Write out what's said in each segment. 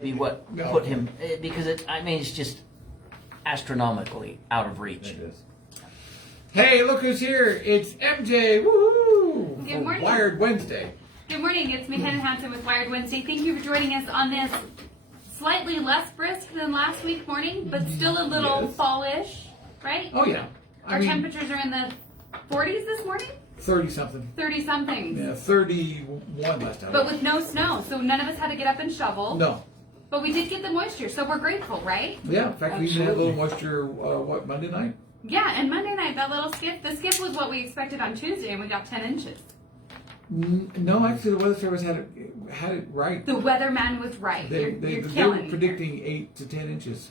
be what put him, because it's just astronomically out of reach. It is. Hey, look who's here! It's MJ. Woohoo! Good morning. Wired Wednesday. Good morning. It's McKenna Hansen with Wired Wednesday. Thank you for joining us on this slightly less brisk than last week morning, but still a little fallish, right? Oh yeah. Our temperatures are in the 40s this morning. 30 something. 30 something. Yeah, 31 last time. But with no snow, so none of us had to get up and shovel. No. But we did get the moisture, so we're grateful, right? Yeah, in fact, we even had a little moisture. Monday night? Yeah, and Monday night that little skiff. The skiff was what we expected on Tuesday, and we got 10 inches. No, actually, the Weather Service had it right. The weatherman was right. You're They killing were me. predicting 8 to 10 inches.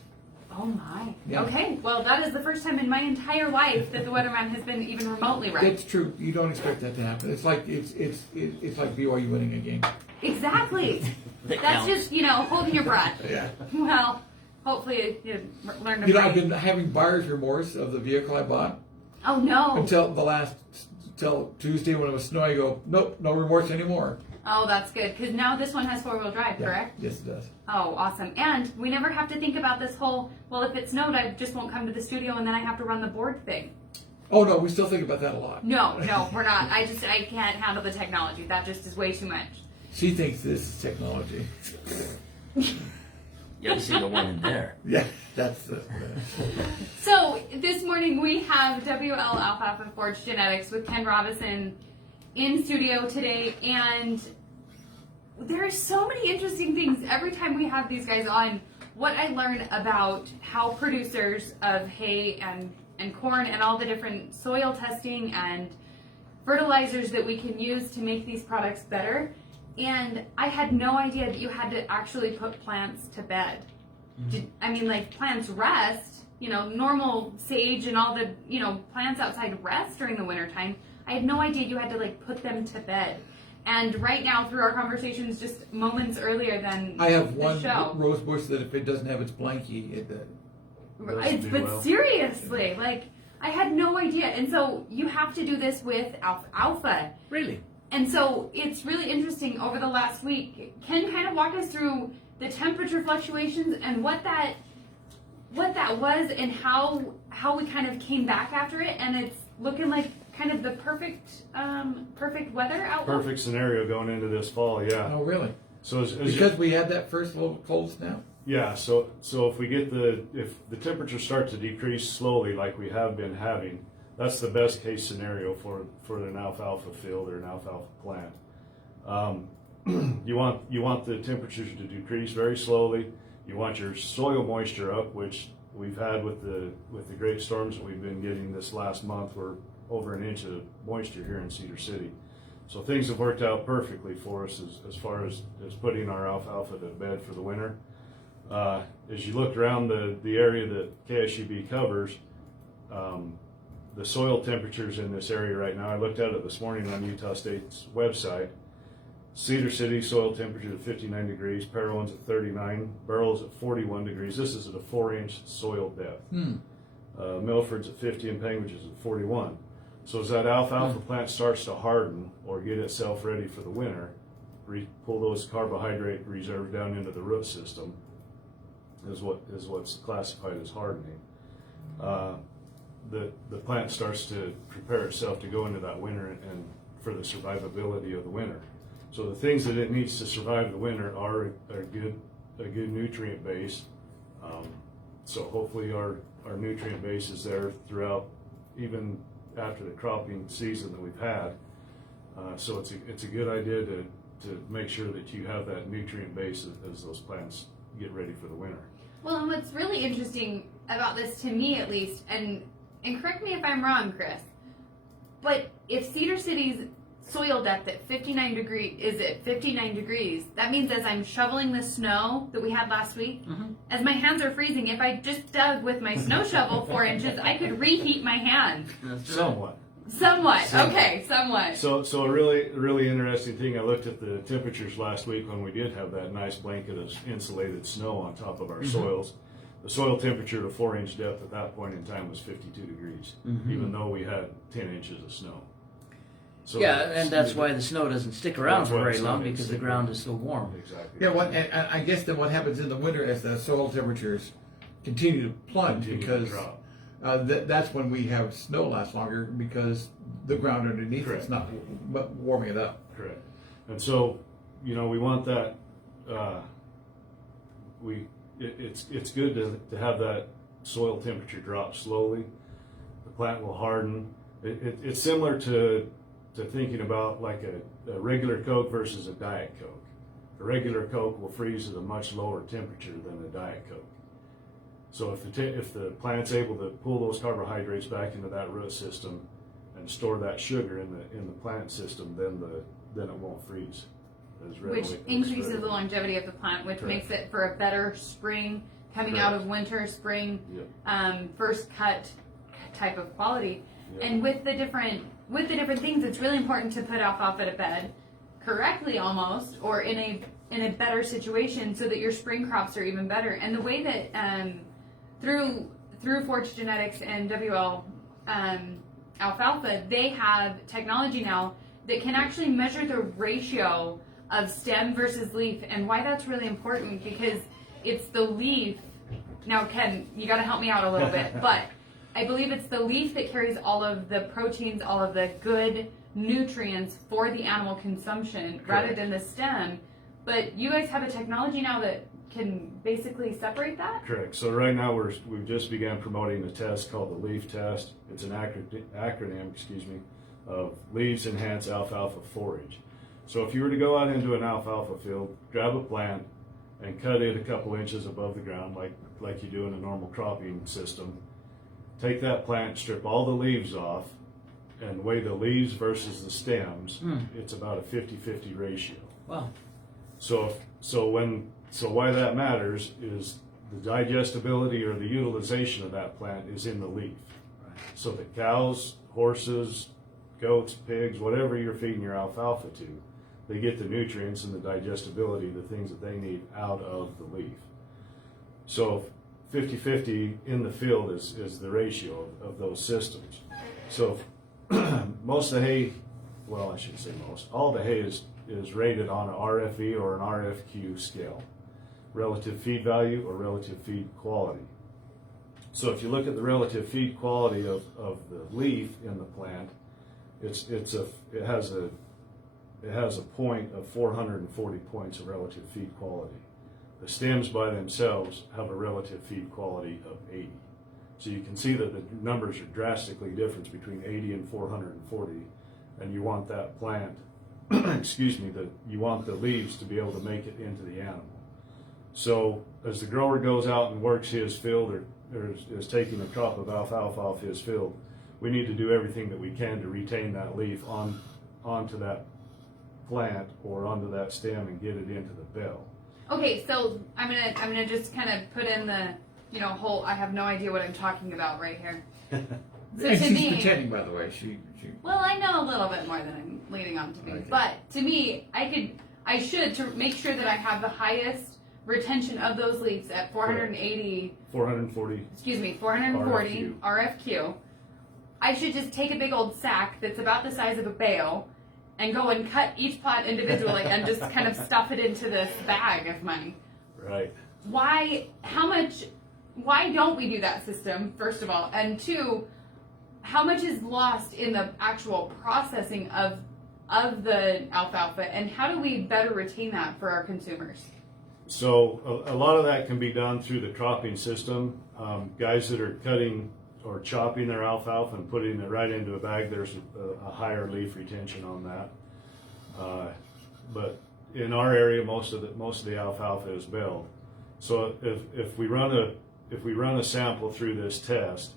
Oh my. Yeah. Okay. Well, that is the first time in my entire life that the weatherman has been even remotely right. It's true. You don't expect that to happen. It's like like BYU winning a game. Exactly. That That's counts. just Oh, holding your breath. Yeah. Well, hopefully you learn to You know, pray. I've been having buyer's remorse of the vehicle I bought Oh no. until Tuesday when it was snowing. I go, nope, no remorse anymore. Oh, that's good because now this one has 4-wheel drive, Yeah. correct? Yes, it does. Oh, awesome. And we never have to think about this whole, well, if it snowed, I just won't come to the studio and then I have to run the board thing. Oh no, we still think about that a lot. No, we're not. I can't handle the technology. That just is way too much. She thinks this is technology. You have to see the one in there. Yeah, that's the. So this morning we have WL Alfalfa Forge Genetics with Ken Robinson in studio today, and there are so many interesting things every time we have these guys on. What I learn about how producers of hay and corn and all the different soil testing and fertilizers that we can use to make these products better. And I had no idea that you had to actually put plants to bed. Plants rest, normal sage and all the, plants outside rest during the wintertime. I had no idea you had to put them to bed. And right now, through our conversations just moments earlier than I have the one show, rose bush that if it doesn't have its blankie, seriously, I had no idea. And so you have to do this with alfalfa. Really? And so it's really interesting over the last week. Ken kind of walked us through the temperature fluctuations and what that was and how we kind of came back after it, and it's looking like kind of the perfect weather outlook. Perfect scenario going into this fall, yeah. Oh really? So Because we had that first little cold snap. yeah, so if we get if the temperatures start to decrease slowly like we have been having, that's the best case scenario for an alfalfa field or an alfalfa plant. You want the temperatures to decrease very slowly. You want your soil moisture up, which we've had with the great storms that we've been getting this last month. We're over an inch of moisture here in Cedar City. So things have worked out perfectly for us as far as putting our alfalfa to bed for the winter. As you look around the area that KSUB covers, the soil temperatures in this area right now, I looked at it this morning on Utah State's website. Cedar City soil temperature at 59 degrees, Parowan's at 39, Burrell's at 41 degrees. This is at a 4-inch soil depth. Milford's at 50 and Penguin's at 41. So as that alfalfa plant starts to harden or get itself ready for the winter, pull those carbohydrate reserves down into the root system is what's classified as hardening. The plant starts to prepare itself to go into that winter and for the survivability of the winter. So the things that it needs to survive the winter are a good nutrient base. So hopefully our nutrient base is there throughout, even after the cropping season that we've had. So it's a good idea to make sure that you have that nutrient base as those plants get ready for the winter. Well, and what's really interesting about this, to me at least, and correct me if I'm wrong, Chris, but if Cedar City's soil depth at 59 degrees, that means as I'm shoveling the snow that we had last week, as my hands are freezing, if I just dug with my snow shovel 4 inches, I could reheat my hands. Somewhat. Somewhat. Okay, somewhat. So a really interesting thing, I looked at the temperatures last week when we did have that nice blanket of insulated snow on top of our soils. The soil temperature at a 4-inch depth at that point in time was 52 degrees, even though we had 10 inches of snow. So Yeah, and that's why the snow doesn't stick around That's for why very the snow long, doesn't because the stick ground around. is so warm. Exactly. Yeah, and I guess then what happens in the winter as the soil temperatures continue to plunge, Continue to because drop. that's when we have snow last longer, because the ground underneath Correct. it's not warming it up. Correct. And so, we want that. It's good to have that soil temperature drop slowly. The plant will harden. It's similar to thinking about like a regular Coke versus a Diet Coke. A regular Coke will freeze at a much lower temperature than a Diet Coke. So if the plant's able to pull those carbohydrates back into that root system and store that sugar in the plant system, then it won't freeze as readily. Which increases the longevity of the plant, which Correct. makes it for a better spring coming Correct. out of winter, spring, Yep. first cut type of quality. Yep. And with the different things, it's really important to put alfalfa to bed correctly, almost, or in a better situation, so that your spring crops are even better. And the way that through Forge Genetics and WL alfalfa, they have technology now that can actually measure the ratio of stem versus leaf, and why that's really important, because it's the leaf. Now, Ken, you got to help me out a little bit, but I believe it's the leaf that carries all of the proteins, all of the good nutrients for the animal consumption, rather Correct. than the stem. But you guys have a technology now that can basically separate that? Correct. So right now we've just began promoting a test called the LEAF test. It's an acronym, of Leaves Enhance Alfalfa Forage. So if you were to go out into an alfalfa field, grab a plant and cut it a couple inches above the ground, like you do in a normal cropping system, take that plant, strip all the leaves off, and weigh the leaves versus the stems, it's about a 50-50 ratio. Wow. So why that matters is the digestibility or the utilization of that plant is in the leaf. Right. So the cows, horses, goats, pigs, whatever you're feeding your alfalfa to, they get the nutrients and the digestibility, the things that they need out of the leaf. So 50-50 in the field is the ratio of those systems. So most of the hay, well, I shouldn't say most, all the hay is rated on an RFE or an RFQ scale, relative feed value or relative feed quality. So if you look at the relative feed quality of the leaf in the plant, it has a point of 440 points of relative feed quality. The stems by themselves have a relative feed quality of 80. So you can see that the numbers are drastically different between 80 and 440, and you want that plant, you want the leaves to be able to make it into the animal. So as the grower goes out and works his field or is taking a crop of alfalfa off his field, we need to do everything that we can to retain that leaf onto that plant or onto that stem and get it into the bell. Okay, so I'm gonna just kind of put in the whole. I have no idea what I'm talking about right here. So And to she's me, pretending, by the way. She well, I know a little bit more than I'm leading on to be, Okay. but to me, I should to make sure that I have the highest retention of those leaves at 480. 440. Excuse me, 440 RFQ. I should just take a big old sack that's about the size of a bale and go and cut each pot individually and just kind of stuff it into this bag of money. Right. Why don't we do that system, first of all? And two, how much is lost in the actual processing of the alfalfa, and how do we better retain that for our consumers? So a lot of that can be done through the cropping system. Guys that are cutting or chopping their alfalfa and putting it right into a bag, there's a higher leaf retention on that. But in our area, most of the alfalfa is belled. So if we run a sample through this test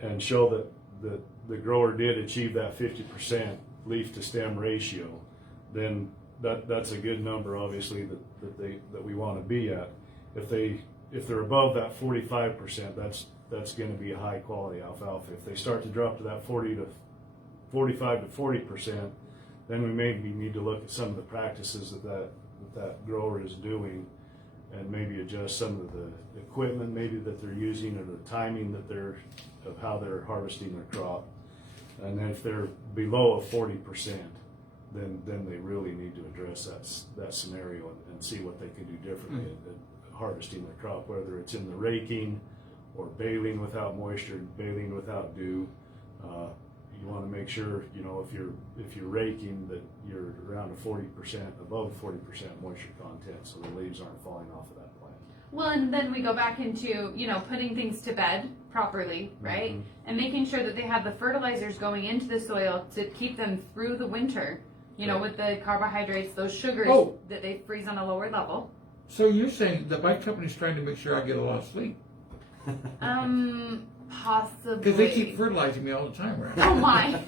and show that the grower did achieve that 50% leaf to stem ratio, then that's a good number, obviously, that we want to be at. If they're above that 45%, that's going to be a high quality alfalfa. If they start to drop to that 45 to 40%, then we maybe need to look at some of the practices that grower is doing, and maybe adjust some of the equipment maybe that they're using, or the timing of how they're harvesting their crop. And if they're below a 40%, then they really need to address that scenario and see what they can do differently at harvesting their crop, whether it's in the raking or baling without moisture, baling without dew. You want to make sure, if you're raking, that you're around a 40%, above 40% moisture content, so the leaves aren't falling off of that plant. Well, and then we go back into, putting things to bed properly, right? And making sure that they have the fertilizers going into the soil to keep them through the winter, Right. with the carbohydrates, those sugars that they freeze on a lower level. So you're saying the bike company's trying to make sure I get a lot of sleep? Possibly. Because they keep fertilizing me all the time, right? Oh my.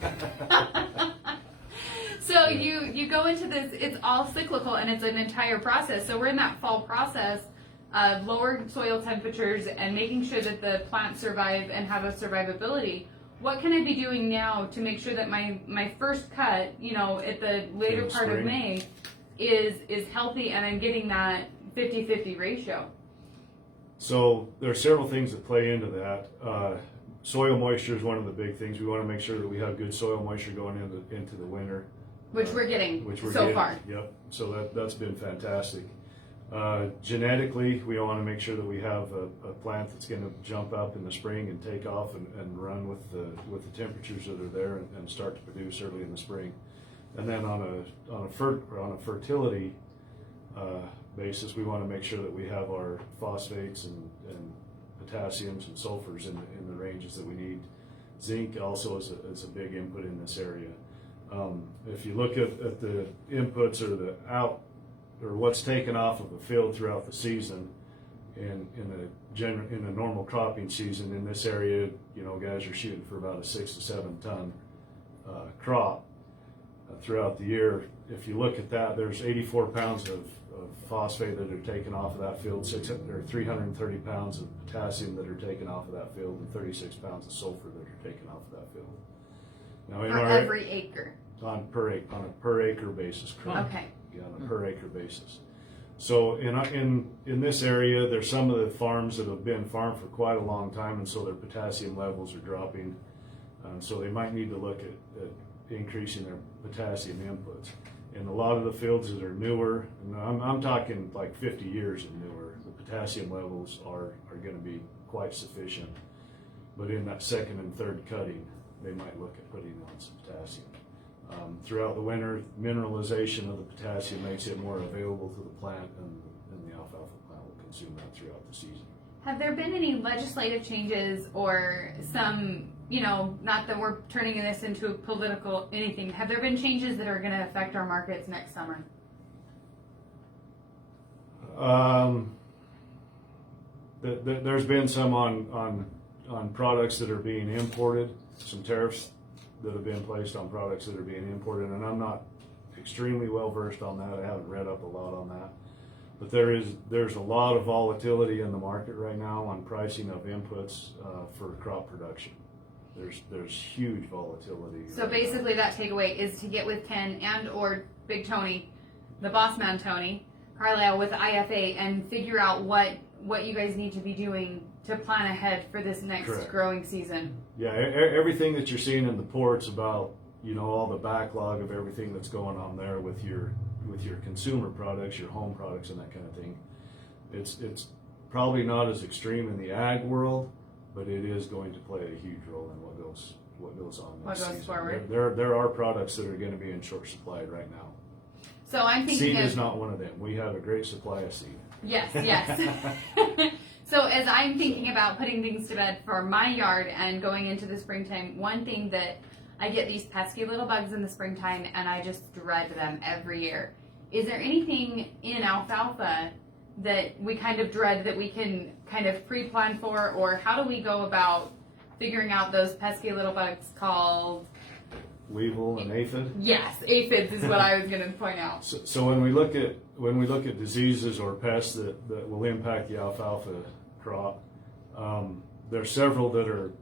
So you go into this, it's all cyclical and it's an entire process. So we're in that fall process of lower soil temperatures and making sure that the plants survive and have a survivability. What can I be doing now to make sure that my first cut, at the later part of spring. May is healthy and I'm getting that 50-50 ratio? So there are several things that play into that. Soil moisture is one of the big things. We want to make sure that we have good soil moisture going into the winter. Which we're getting Which we're so getting. far. Yep. So that's been fantastic. Genetically, we want to make sure that we have a plant that's going to jump up in the spring and take off and run with the temperatures that are there and start to produce early in the spring. And then on a fertility basis, we want to make sure that we have our phosphates and potassiums and sulfurs in the ranges that we need. Zinc also is a big input in this area. If you look at the inputs or what's taken off of the field throughout the season, in a normal cropping season in this area, guys are shooting for about a 6 to 7 ton crop throughout the year. If you look at that, there's 84 pounds of phosphate that are taken off of that field, 330 pounds of potassium that are taken off of that field, and 36 pounds of sulfur that are taken off of that field. Now, For every acre. on a per acre basis, correct? Okay. Yeah, on a per acre basis. So in this area, there's some of the farms that have been farmed for quite a long time, and so their potassium levels are dropping. So they might need to look at increasing their potassium inputs. In a lot of the fields that are newer, and I'm talking like 50 years and newer, the potassium levels are going to be quite sufficient. But in that second and third cutting, they might look at putting on some potassium. Throughout the winter, mineralization of the potassium makes it more available to the plant, and the alfalfa plant will consume that throughout the season. Have there been any legislative changes or some, not that we're turning this into a political anything, have there been changes that are going to affect our markets next summer? There's been some on products that are being imported, some tariffs that have been placed on products that are being imported, and I'm not extremely well versed on that. I haven't read up a lot on that. But there's a lot of volatility in the market right now on pricing of inputs for crop production. There's huge volatility. So basically that takeaway is to get with Ken and or Big Tony, the boss man Tony, Carlisle with IFA and figure out what you guys need to be doing to plan ahead for this next Correct. growing season. Yeah, everything that you're seeing in the ports about, all the backlog of everything that's going on there with your consumer products, your home products, and that kind of thing. It's probably not as extreme in the ag world, but it is going to play a huge role in what goes on What next goes season. forward. There are products that are going to be in short supply right now. So I'm thinking Seed of, is not one of them. We have a great supply of seed. Yes. So as I'm thinking about putting things to bed for my yard and going into the springtime, one thing that I get these pesky little bugs in the springtime and I just dread them every year. Is there anything in alfalfa that we kind of dread that we can kind of pre-plan for, or how do we go about figuring out those pesky little bugs called? Weevil and aphid. Yes, aphids is what I was going to point out. So when we look at diseases or pests that will impact the alfalfa crop, there are several that are,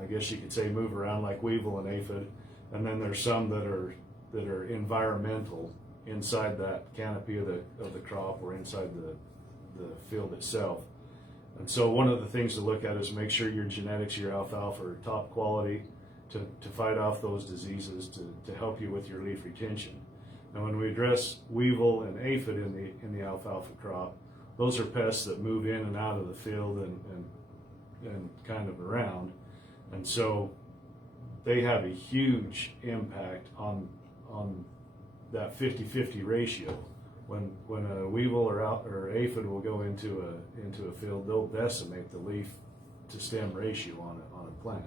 I guess you could say, move around, like weevil and aphid, and then there's some that are environmental inside that canopy of the crop or inside the field itself. And so one of the things to look at is make sure your genetics, your alfalfa are top quality to fight off those diseases, to help you with your leaf retention. And when we address weevil and aphid in the alfalfa crop, those are pests that move in and out of the field and kind of around. And so they have a huge impact on that 50-50 ratio. When a weevil or aphid will go into a field, they'll decimate the leaf to stem ratio on a plant.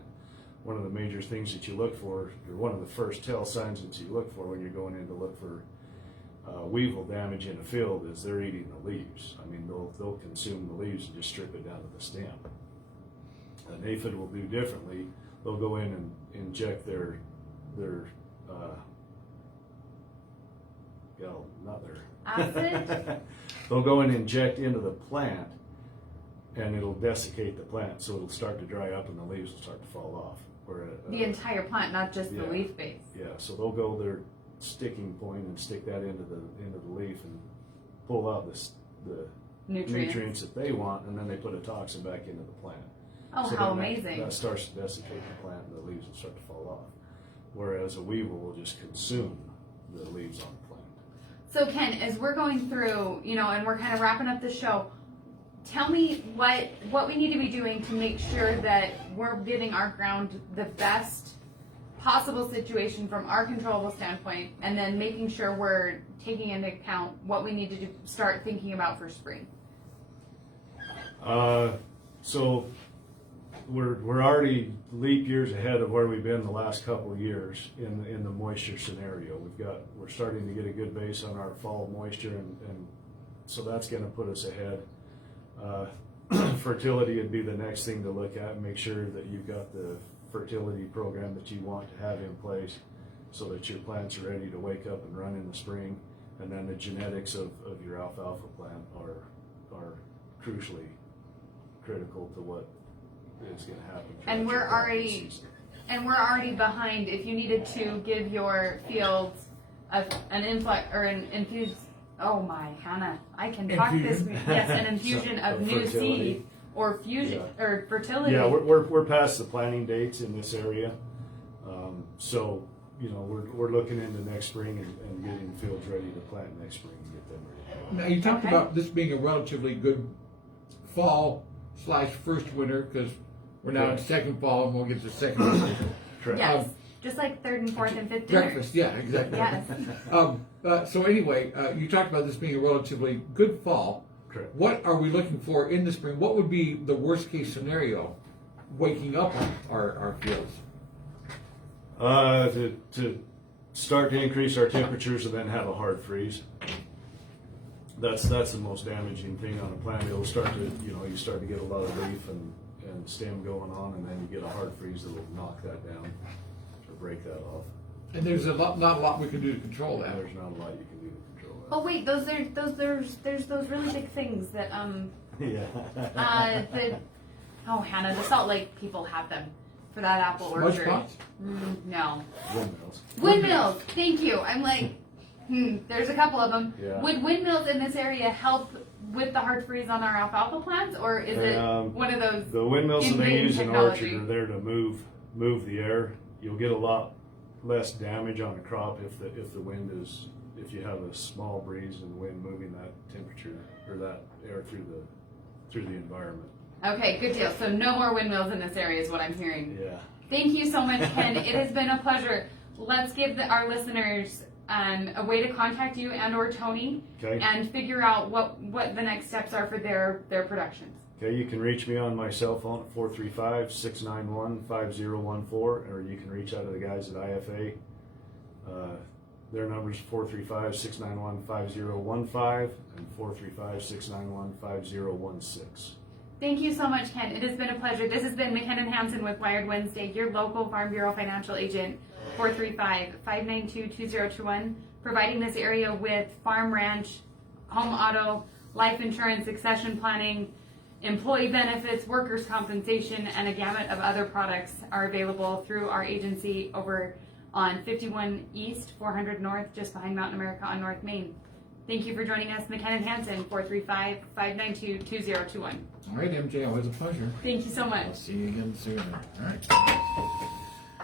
One of the major things that you look for, or one of the first tell signs that you look for when you're going in to look for weevil damage in a field, is they're eating the leaves. I mean, they'll consume the leaves and just strip it down to the stem. An aphid will do differently. They'll go in and inject their acid. They'll go and inject into the plant, and it'll desiccate the plant, so it'll start to dry up and the leaves will start to fall off. Where The entire plant, not just the leaf base. Yeah, so they'll go their sticking point and stick that into the leaf and pull out the nutrients that they want, and then they put a toxin back into the plant. Oh, So how then amazing. That starts to desiccate the plant, and the leaves will start to fall off. Whereas a weevil will just consume the leaves on the plant. So Ken, as we're going through, and we're kind of wrapping up the show, tell me what we need to be doing to make sure that we're giving our ground the best possible situation from our controllable standpoint, and then making sure we're taking into account what we need to start thinking about for spring. So we're already leap years ahead of where we've been the last couple of years in the moisture scenario. We're starting to get a good base on our fall moisture, and so that's going to put us ahead. Fertility would be the next thing to look at and make sure that you've got the fertility program that you want to have in place so that your plants are ready to wake up and run in the spring. And then the genetics of your alfalfa plant are crucially critical to what is going to happen. And we're already behind. If you needed to give your fields an influx or an infused, oh my, Hannah, I can talk this. Yes, an infusion of new seed or fusion or fertility. Yeah, we're past the planting dates in this area, so we're looking into next spring and getting fields ready to plant next spring and get them ready. Now you talked about this being a relatively good fall/first winter, because we're now in second fall and we'll get to second winter. Correct. Yes, just like third and fourth and fifth dinner. Breakfast, yeah, exactly. Yes. So anyway, you talked about this being a relatively good fall. Correct. What are we looking for in the spring? What would be the worst case scenario waking up our fields? To start to increase our temperatures and then have a hard freeze. That's the most damaging thing on a plant. It'll start to, you start to get a lot of leaf and stem going on, and then you get a hard freeze that will knock that down or break that off. And there's not a lot we can do to control that. There's not a lot you can do to control that. Oh wait, there's those really big things that Yeah. Hannah, the Salt Lake people have them for that apple orchard. Smudge pots? No. Windmills. Windmills. Thank you. I'm like, there's a couple of them. Yeah. Would windmills in this area help with the hard freeze on our alfalfa plants, or is it one of those? The windmills that they ingrained use in technology? orchard are there to move the air. You'll get a lot less damage on a crop if you have a small breeze and wind moving that temperature or that air through the environment. Okay, good deal. So no more windmills in this area is what I'm hearing. Yeah. Thank you so much, Ken. It has been a pleasure. Let's give our listeners a way to contact you and/or Tony, Okay. and figure out what the next steps are for their productions. Okay, you can reach me on my cell phone at 435-691-5014, or you can reach out to the guys at IFA. Their number is 435-691-5015 and 435-691-5016. Thank you so much, Ken. It has been a pleasure. This has been McKinnon Hansen with Wired Wednesday, your local Farm Bureau financial agent, 435-592-2021, providing this area with farm, ranch, home auto, life insurance, succession planning, employee benefits, workers' compensation, and a gamut of other products are available through our agency over on 51 East, 400 North, just behind Mountain America on North Main. Thank you for joining us, McKenna and Hansen, 435-592-2021. All right, MJ, always a pleasure. Thank you so much. I'll see you again soon. All right.